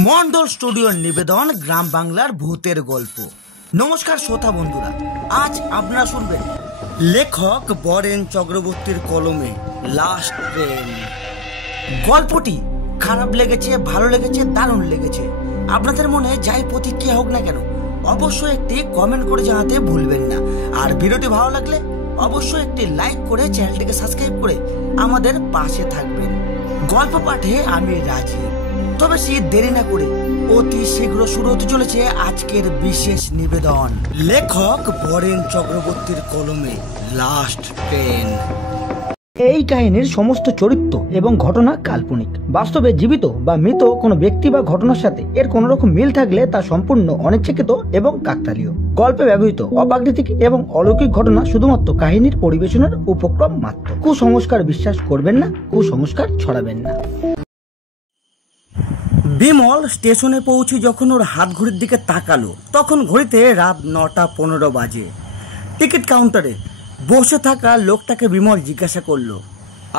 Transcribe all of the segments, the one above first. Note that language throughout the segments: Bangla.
মন্ডল স্টুডিওর নিবেদন গ্রাম বাংলার ভূতের গল্প। নমস্কার শ্রোতা বন্ধুরা, আজ আপনারা শুনবেন লেখক বরেন চক্রবর্তীর কলমে লাস্ট ট্রেন। গল্পটি খারাপ লেগেছে, ভালো লেগেছে, দারুণ লেগেছে, আপনাদের মনে যাই প্রতিক্রিয়া হোক না কেন অবশ্যই একটি কমেন্ট করে জানাতে ভুলবেন না। আর ভিডিওটি ভালো লাগলে অবশ্যই একটি লাইক করে চ্যানেলটিকে সাবস্ক্রাইব করে আমাদের পাশে থাকবেন। গল্প পাঠে আমি রাজি, তবে সে দেরি না করে অতি শীঘ্র শুরু হতে চলেছে আজকের বিশেষ নিবেদন লেখক বরেন চক্রবর্তীর কলমে লাস্ট ট্রেন। এই কাহিনীর সমস্ত চরিত্র এবং ঘটনা কাল্পনিক। বাস্তবে জীবিত বা মৃত কোনো ব্যক্তি বা ঘটনার সাথে এর কোন রকম মিল থাকলে তা সম্পূর্ণ অনিচ্ছাকৃত এবং কাকতালীয়। গল্পে ব্যবহৃত অপ্রাকৃতিক এবং অলৌকিক ঘটনা শুধুমাত্র কাহিনীর পরিবেশনের উপক্রম মাত্র। কুসংস্কার বিশ্বাস করবেন না, কুসংস্কার ছড়াবেন না। বিমল স্টেশনে পৌঁছে যখন ওর হাত ঘড়ির দিকে তাকালো তখন ঘড়িতে রাত 9:15 বাজে। টিকিট কাউন্টারে বসে থাকা লোকটাকে বিমল জিজ্ঞাসা করলো,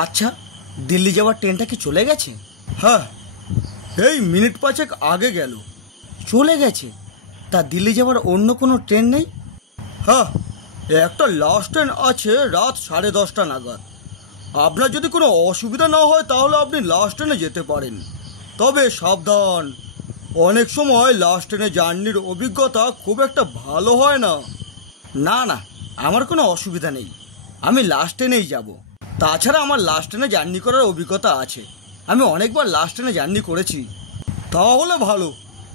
আচ্ছা দিল্লি যাওয়ার ট্রেনটা কি চলে গেছে? হ্যাঁ, এই মিনিট 5 আগে গেল। চলে গেছে? তা দিল্লি যাওয়ার অন্য কোনো ট্রেন নেই? হ্যাঁ, একটা লাস্ট ট্রেন আছে রাত 10:30 নাগাদ। আপনার যদি কোনো অসুবিধা না হয় তাহলে আপনি লাস্ট ট্রেনে যেতে পারেন, তবে সাবধান, অনেক সময় লাস্ট ট্রেনে জার্নির অভিজ্ঞতা খুব একটা ভালো হয় না। না না, আমার কোনো অসুবিধা নেই, আমি লাস্ট ট্রেনেই যাব। তাছাড়া আমার লাস্ট ট্রেনে জার্নি করার অভিজ্ঞতা আছে, আমি অনেকবার লাস্ট ট্রেনে জার্নি করেছি। তাহলে ভালো,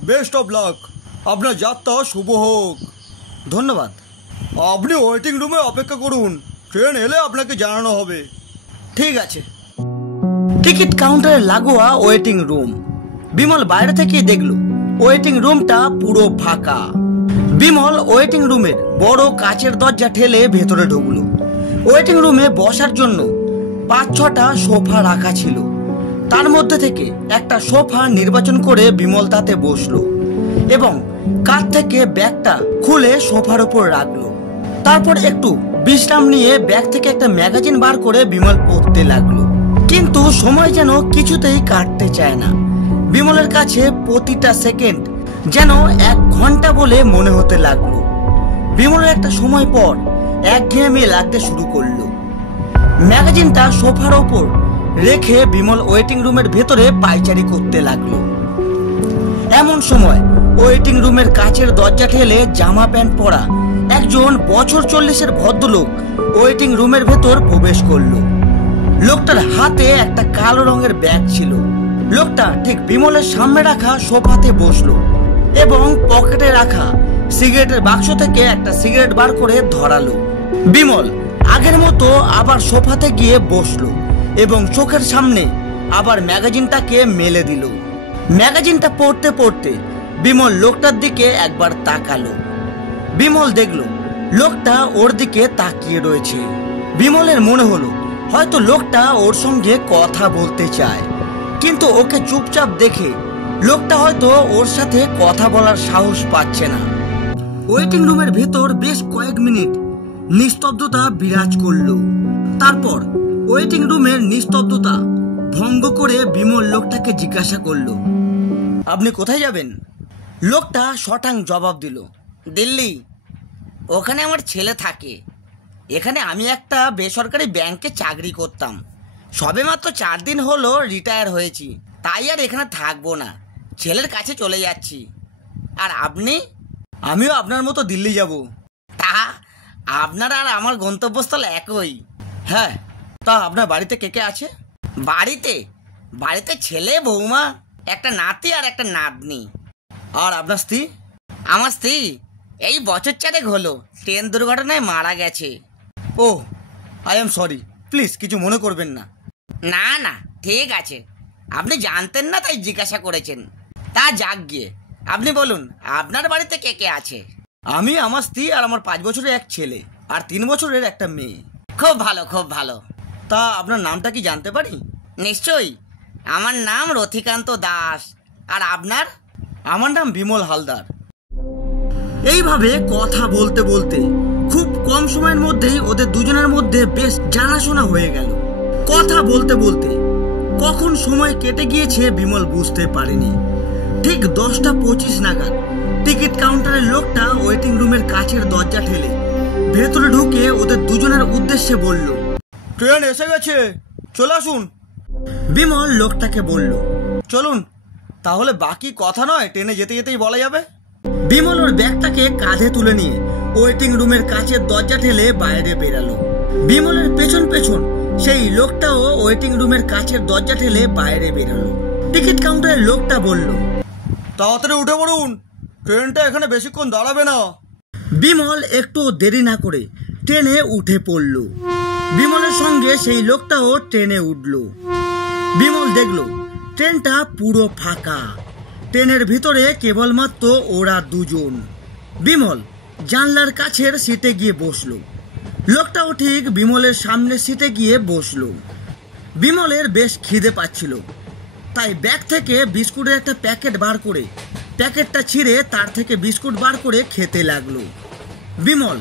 বেস্ট অফ লাক, আপনার যাত্রা শুভ হোক। ধন্যবাদ। আপনি ওয়েটিং রুমে অপেক্ষা করুন, ট্রেন এলে আপনাকে জানানো হবে। ঠিক আছে। টিকিট কাউন্টারে লাগোয়া ওয়েটিং রুম। বিমল বাইরে থেকে দেখলো ওয়েটিং রুমটা পুরো ফাঁকা। বিমল ওয়েটিং রুমের বড় কাচের দরজা ঠেলে ভেতরে ঢুকলো। ওয়েটিং রুমে বসার জন্য 5-6টা সোফা রাখা ছিল। তার মধ্যে থেকে একটা সোফা নির্বাচন করে বিমল তাতে বসলো এবং কাঁধ থেকে ব্যাগটা খুলে সোফার উপর রাখলো। তারপর একটু বিশ্রাম নিয়ে ব্যাগ থেকে একটা ম্যাগাজিন বার করে বিমল পড়তে লাগলো। কিন্তু সময় যেন কিছুতেই কাটতে চায় না। বিমলের কাছে প্রতিটা সেকেন্ড যেন 1 ঘন্টা বলে মনে হতে লাগলো। বিমলের একটা সময় পর একঘেয়েমি লাগতে শুরু করলো। ম্যাগাজিনটা সোফার ওপর রেখে বিমল ওয়েটিং রুমের ভেতরে পায়চারি করতে লাগলো। এমন সময় ওয়েটিং রুমের কাচের দরজা ঠেলে জামা প্যান্ট পরা একজন বছর 40-এর ভদ্রলোক ওয়েটিং রুমের ভেতর প্রবেশ করলো। লোকটার হাতে একটা কালো রঙের ব্যাগ ছিল। লোকটা ঠিক বিমলের সামনে রাখা সোফাতে বসলো এবং পকেটে রাখা সিগারেটের বাক্স থেকে একটা সিগারেট বার করে ধরালো। বিমল আগের মতো আবার সোফাতে গিয়ে বসলো এবং চোখের সামনে আবার ম্যাগাজিনটাকে মেলে দিল। ম্যাগাজিনটা পড়তে পড়তে বিমল লোকটার দিকে একবার তাকালো। বিমল দেখলো লোকটা ওর দিকে তাকিয়ে রয়েছে। বিমলের মনে হলো হয়তো লোকটা ওর সঙ্গে কথা বলতে চায়, কিন্তু ওকে চুপচাপ দেখে লোকটা হয়তো ওর সাথে কথা বলার সাহস পাচ্ছে না। ওয়েটিং রুমের ভেতর বেশ কয়েক মিনিট নিস্তব্ধতা বিরাজ করলো। তারপর ওয়েটিং রুমের নিস্তব্ধতা ভঙ্গ করে বিমল লোকটাকে জিজ্ঞাসা করলো, আপনি কোথায় যাবেন? লোকটা শটাং জবাব দিল, দিল্লি। ওখানে আমার ছেলে থাকে। এখানে আমি একটা বেসরকারি ব্যাংকে চাকরি করতাম, সবেমাত্র 4 দিন হলো রিটায়ার হয়েছি, তাই আর এখানে থাকবো না, ছেলের কাছে চলে যাচ্ছি। আর আপনি? আমিও আপনার মতো দিল্লি যাব। তা আপনার আর আমার গন্তব্যস্থল একই। হ্যাঁ, তা আপনার বাড়িতে কে কে আছে? বাড়িতে ছেলে, বৌমা, একটা নাতি আর একটা নাতনি। আর আপনার স্ত্রী? আমার স্ত্রী এই বছর 4 হলো ট্রেন দুর্ঘটনায় মারা গেছে। ও, আই এম সরি, প্লিজ কিছু মনে করবেন না। না না, ঠিক আছে, আপনি জানতেন না তাই জিজ্ঞাসা করেছেন। তা যাক গিয়ে, আপনি বলুন আপনার বাড়িতে কে কে আছে? আমি, আমার স্ত্রী আর আমার 5 বছরের এক ছেলে আর 3 বছরের একটা মেয়ে। খুব ভালো, খুব ভালো। তা আপনার নামটা কি জানতে পারি? নিশ্চয়ই, আমার নাম রথিকান্ত দাস। আর আপনার? আমার নাম বিমল হালদার। এইভাবে কথা বলতে বলতে খুব কম সময়ের মধ্যেই ওদের দুজনের মধ্যে বেশ জানাশোনা হয়ে গেল। কথা বলতে বলতে কখন সময় কেটে গিয়েছে বিমল বুঝতে পারেনি। ঠিক 10:25 নাগাদ টিকিট কাউন্টারের লোকটা ওয়েটিং রুমের কাছের দরজা ঠেলে ভেতরে ঢুকে ওদের দুজনের উদ্দেশ্যে বলল, ট্রেন এসে গেছে, চলে আসুন। বিমল লোকটাকে বলল, চলুন, তাহলে বাকি কথা নয় ট্রেনে যেতে যেতেই বলা যাবে। বিমল ওর ব্যাগটাকে কাঁধে তুলে নিয়ে ওয়েটিং রুমের কাছের দরজা ঠেলে বাইরে বেরালো। বিমলের পেছন পেছন সেই লোকটাও ওয়েটিং রুমের কাছের দরজা ঠেলে বাইরে বেরালো। টিকিট কাউন্টারের লোকটা বলল, তাড়াতাড়ি উঠে পড়ুন, ট্রেনটা এখানে বেশিক্ষণ দাঁড়াবে না। বিমল একটু দেরি না করে ট্রেনে উঠে পড়ল। বিমলের সঙ্গে সেই লোকটাও ট্রেনে উঠল। বিমল দেখল ট্রেনটা পুরো ফাঁকা, ট্রেনের ভিতরে কেবলমাত্র ওরা দুজন। বিমল জানলার কাছের সিটে গিয়ে বসলো। লোকটাও ঠিক বিমলের সামনের সিটে গিয়ে বসলো। বিমলের বেশ খিদে পাচ্ছিল, তাই ব্যাগ থেকে বিস্কুটের একটা প্যাকেট বার করে প্যাকেটটা ছিঁড়ে তার থেকে বিস্কুট বার করে খেতে লাগলো। বিমল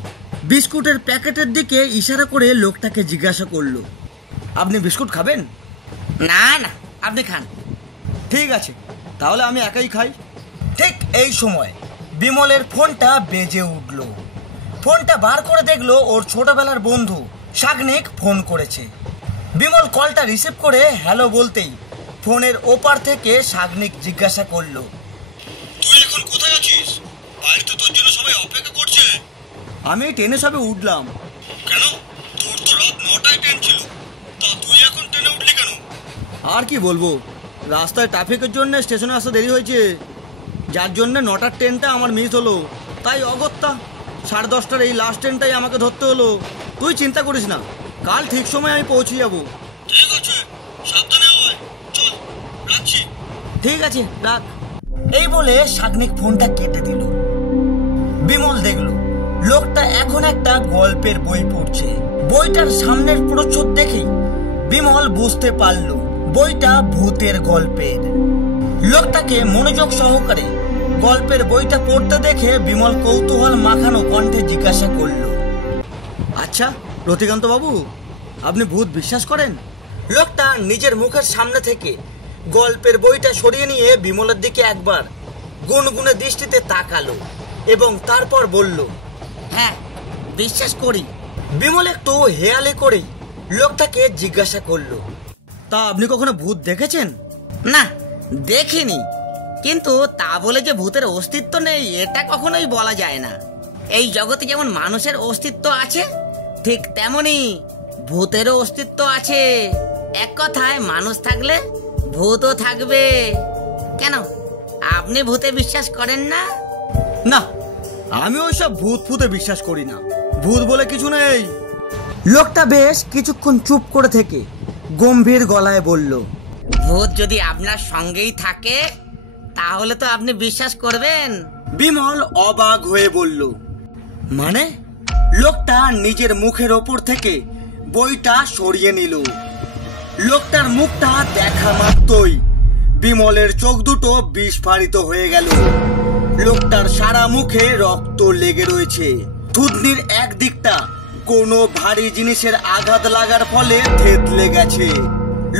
বিস্কুটের প্যাকেটের দিকে ইশারা করে লোকটাকে জিজ্ঞাসা করলো, আপনি বিস্কুট খাবেন? না না, আপনি খান। ঠিক আছে, তাহলে আমি একাই খাই। ঠিক এই সময় বিমলের ফোনটা বেজে উঠল। ফোনটা বার করে দেখলো ওর ছোটবেলার বন্ধু শাগনিক ফোন করেছে। বিমল কলটা রিসিভ করে হ্যালো বলতেই ফোনের ওপার থেকে শাগনিক জিজ্ঞাসা করলো, তুই এখন কোথায় আছিস? বাড়িতে তোর জন্য সবাই অপেক্ষা করছে। আমি ট্রেনে সবে উঠলাম। কেন? তোর তো রাত 9টায় ট্রেন ছিল, তা তুই এখন ট্রেনে উঠলি কেন? আর কি বলবো, রাস্তায় ট্রাফিকের জন্য স্টেশনে আসতে দেরি হয়েছে, যার জন্য 9টার ট্রেনটা আমার মিস হলো। তাই অগত্যা 10:30টার এই লাস্ট ট্রেনটাই আমাকে ধরতে হলো। তুই চিন্তা করিস না, কাল ঠিক সময় আমি পৌঁছে যাবো। ঠিক আছে, সাবধানে আয়, চল রাখছি। ঠিক আছে, রাখ। এই বলে শাগনিক ফোনটা কেটে দিল। বিমল দেখলো লোকটা এখন একটা গল্পের বই পড়ছে। বইটার সামনের প্রচ্ছদ দেখেই বিমল বুঝতে পারলো বইটা ভূতের গল্পের। লোকটাকে মনোযোগ সহকারে গল্পের বইটা পড়তে দেখে বিমল কৌতূহল মাখানো কণ্ঠে জিজ্ঞাসা করলো, আচ্ছা রতিকান্ত বাবু, আপনি ভূত বিশ্বাস করেন? লোকটা নিজের মুখের সামনে থেকে গল্পের বইটা সরিয়ে নিয়ে বিমলের দিকে একবার গুনগুনে দৃষ্টিতে তাকালো এবং তারপর বলল, হ্যাঁ বিশ্বাস করি। বিমল একটু হেয়ালি করেই লোকটাকে জিজ্ঞাসা করলো, তা আপনি কখনো ভূত দেখেছেন? না, দেখিনি, কিন্তু তা বলে যে ভূতের অস্তিত্ব নেই এটা কখনোই বলা যায় না। এই জগতে যেমন মানুষের অস্তিত্ব আছে, ঠিক তেমনি ভূতেরও অস্তিত্ব আছে। এক কথায় মানুষ থাকলে ভূতও থাকবে। কেন, আপনি ভূতে বিশ্বাস করেন না? না, আমি ওইসব ভূত ফুতে বিশ্বাস করি না, ভূত বলে কিছু নেই। লোকটা বেশ কিছুক্ষণ চুপ করে থেকে গম্ভীর গলায় বলল, ভূত যদি আপনার সঙ্গেই থাকে তাহলে তো আপনি বিশ্বাস করবেন। বিমল অবাক হয়ে বলল, মানে? লোকটা নিজের মুখের ওপর থেকে বইটা সরিয়ে নিল। লোকটার মুখটা দেখা মাত্রই বিমলের চোখ দুটো বিস্ফারিত হয়ে গেল। লোকটার সারা মুখে রক্ত লেগে রয়েছে। থুতনির এক দিকটা কোনো ভারী জিনিসের আঘাত লাগার ফলে থেতলে গেছে।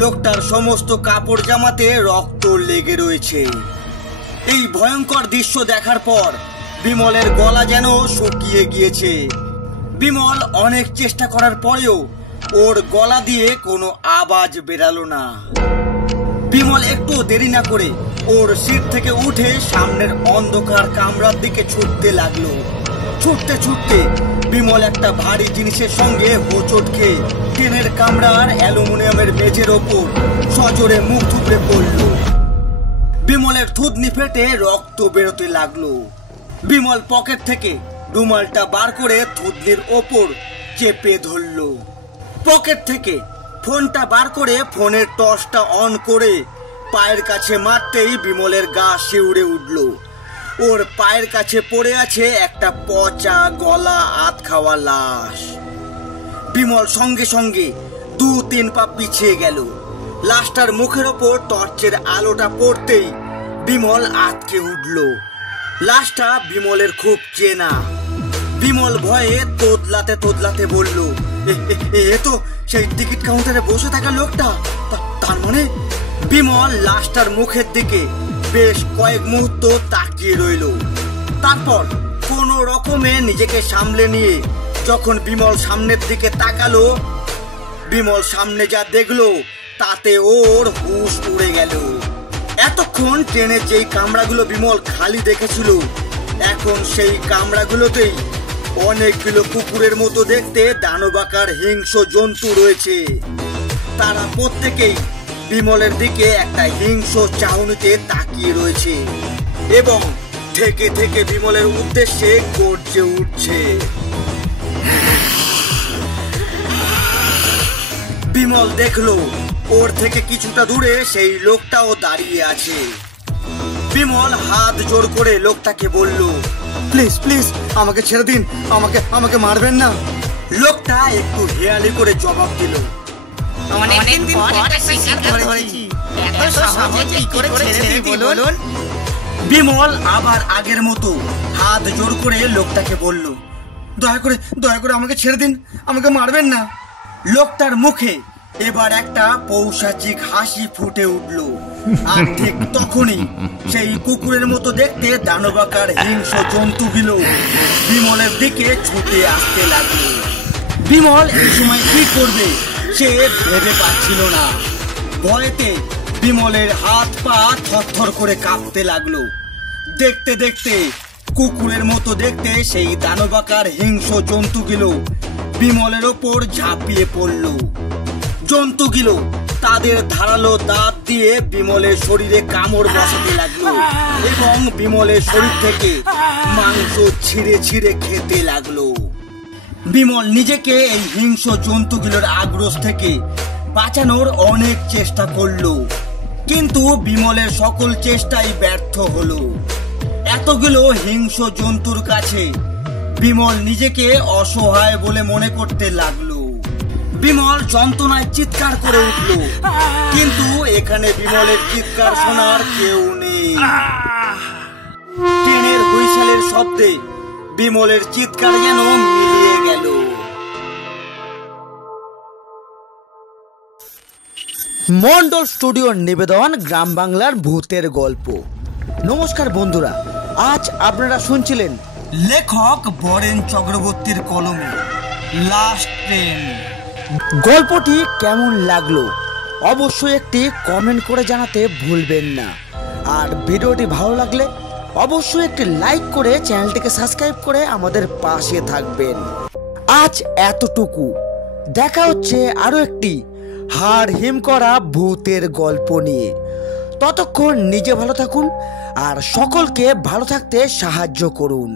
লোকটার সমস্ত কাপড় জামাতে রক্ত লেগে রয়েছে। এই ভয়ঙ্কর দৃশ্য দেখার পর বিমলের গলা যেন শুকিয়ে গিয়েছে। বিমল অনেক চেষ্টা করার পরেও ওর গলা দিয়ে কোনো আওয়াজ বেরালো না। বিমল একটু দেরি না করে ওর সিট থেকে উঠে সামনের অন্ধকার কামরার দিকে ছুটতে লাগলো। ছুটতে ছুটতে বিমল একটা ভারী জিনিসের সঙ্গে হোঁচট খেয়ে ট্রেনের কামরার অ্যালুমিনিয়ামের মেঝের ওপর সজোরে মুখ থুবড়ে পড়ল। বিমলের থুতনি ফেটে রক্ত বেরোতে লাগলো। বিমল পকেট থেকে রুমালটা বার করে থুতনির ওপর চেপে ধরল। পকেট থেকে ফোনটা বার করে ফোনের টর্চটা অন করে পায়ের কাছে মারতেই বিমলের গা শিউরে উঠল। ওর পায়ের কাছে পড়ে আছে একটা পচা গলা আধ খাওয়া লাশ। বিমল সঙ্গে সঙ্গে 2-3 পা পিছিয়ে গেল। লাশটার মুখের ওপর টর্চের আলোটা পড়তেই বিমল আটকে উঠল। লাশটা বিমলের খুব চেনা। বিমল ভয়ে তোদলাতে তোদলাতে বলল, এ তো সেই টিকিট কাউন্টারে বসে থাকা লোকটা। তার মানে? বিমল লাশটার মুখের দিকে বেশ কয়েক মুহূর্ত তাকিয়ে রইল। তারপর কোনো রকমে নিজেকে সামলে নিয়ে যখন বিমল সামনের দিকে তাকালো, বিমল সামনে যা দেখলো তাতে ওর হুঁশ উড়ে গেল। এতক্ষণ ট্রেনের যেই কামরাগুলো বিমল খালি দেখেছিল, এখন সেই কামরাগুলোতেই অনেকগুলো কুকুরের মতো দেখতে দানবাকার হিংস্র জন্তু রয়েছে। তারা প্রত্যেকেই বিমলের দিকে একটা হিংস্র চাহনিতে তাকিয়ে রয়েছে এবং থেকে থেকে বিমলের উদ্দেশ্যে গর্জে উঠছে। বিমল দেখলো ওর থেকে কিছুটা দূরে সেই লোকটাও দাঁড়িয়ে আছে। বিমল হাত জোর করে লোকটাকে বলল, প্লিজ প্লিজ আমাকে ছেড়ে দিন, আমাকে মারবেন না। লোকটা একটু হেয়ালি করে জবাব দিল, বিমল আবার আগের মতো হাত জোর করে লোকটাকে বলল, দয়া করে আমাকে ছেড়ে দিন, আমাকে মারবেন না। লোকটার মুখে এবার একটা পৌশাচিক হাসি ফুটে উঠল। আর ঠিক তখনই সেই কুকুরের মতো দেখতে দানবাকার হিংস্র জন্তুগুলো বিমলের দিকে ছুটে আসতে লাগলো। বিমল এই সময় কি করবে সে ভেবে পাচ্ছিল না। ভয়েতে বিমলের হাত পা থরথর করে কাঁপতে লাগলো। দেখতে দেখতে কুকুরের মতো দেখতে সেই দানবাকার হিংস্র জন্তুগুলো বিমলের ওপর ঝাঁপিয়ে পড়ল। জন্তুগুলো তাদের ধারালো দাঁত দিয়ে বিমলের শরীরে কামড় বসাতে লাগলো এবং বিমলের শরীর থেকে মাংস ছিঁড়ে ছিঁড়ে খেতে লাগলো। বিমল নিজেকে এই হিংস্র জন্তুগুলোর আক্রোশ থেকে বাঁচানোর অনেক চেষ্টা করলো, কিন্তু বিমলের সকল চেষ্টাই ব্যর্থ হলো। এতগুলো হিংস্র জন্তুর কাছে বিমল নিজেকে অসহায় বলে মনে করতে লাগলো। বিমল যন্ত্রণায় চিৎকার করে উঠল, কিন্তু এখানে বিমলের চিৎকার শোনার কেউ নেই। ট্রেনের হুইসেলের শব্দে বিমলের চিৎকার যেন মিলিয়ে গেল। মন্ডল স্টুডিওর নিবেদন গ্রাম বাংলার ভূতের গল্প। নমস্কার বন্ধুরা, আজ আপনারা শুনছিলেন লেখক বরেন চক্রবর্তীর কলমে লাস্ট ট্রেন। গল্পটি কেমন লাগলো অবশ্যই একটি কমেন্ট করে জানাতে ভুলবেন না। আর ভিডিওটি ভালো লাগলে অবশ্যই একটি লাইক করে চ্যানেলটিকে সাবস্ক্রাইব করে আমাদের পাশে থাকবেন। আজ এতটুকু, দেখা হচ্ছে আরো একটি হাড় হিম করা ভূতের গল্প নিয়ে। ততক্ষণ নিজে ভালো থাকুন আর সকলকে ভালো থাকতে সাহায্য করুন।